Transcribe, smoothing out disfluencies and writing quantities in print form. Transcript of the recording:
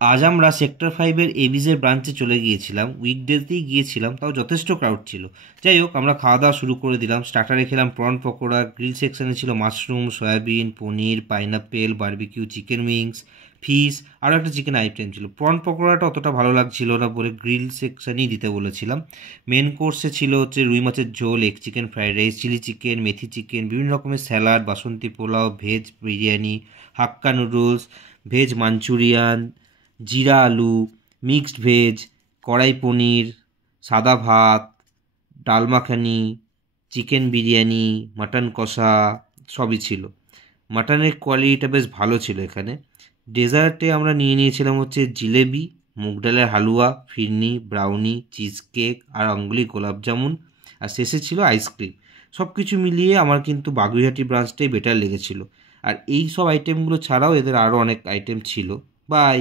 আজ আমরা সেক্টর 5-এর এবিজের ব্রাঞ্চে চলে গিয়েছিলাম। উইকডেতেই গিয়েছিলাম, তাও যথেষ্ট ক্রাউড ছিল। যাই হোক, আমরা খাওয়া দাওয়া শুরু করে দিলাম। স্টার্টারে খেলাম প্রন পকোড়া, গ্রিল সেকশনে ছিল মাশরুম, সয়াবিন, পনির, pineapple, barbecue, chicken wings, fish, আরও একটা চিকেন আইটেম ছিল। প্রন পকোড়াটা অতটা ভালো লাগছিল না বলে গ্রিল সেকশনেই দিতে বলেছিলাম। মেন কোর্সে ছিল হচ্ছে রুই মাছের ঝোল, egg chicken fried rice, chilli chicken, মেথি চিকেন, বিভিন্ন রকমের স্যালাড, বাসন্তী পোলাও, ভেজ বিরিয়ানি, হাক্কা নুডলস, ভেজ মাঞ্চুরিয়ান, জিরা আলু, মিক্সড ভেজ, কড়াই পনির, সাদা ভাত, ডাল মাখানি, চিকেন বিরিয়ানি, মাটন কষা, সবই ছিল। মাটনের কোয়ালিটিটা বেশ ভালো ছিল এখানে। ডেজার্টে আমরা নিয়ে নিয়েছিলাম হচ্ছে জিলেবি, মুগ ডালের হালুয়া, ফিরনি, ব্রাউনি, চিজ কেক আর অঙ্গুলি গোলাপ জামুন, আর শেষে ছিল আইসক্রিম। সব কিছু মিলিয়ে আমার কিন্তু বাগুইহাটি ব্রাঞ্চটাই বেটার লেগেছিল। আর এই সব আইটেমগুলো ছাড়াও এদের আরও অনেক আইটেম ছিল। বাই।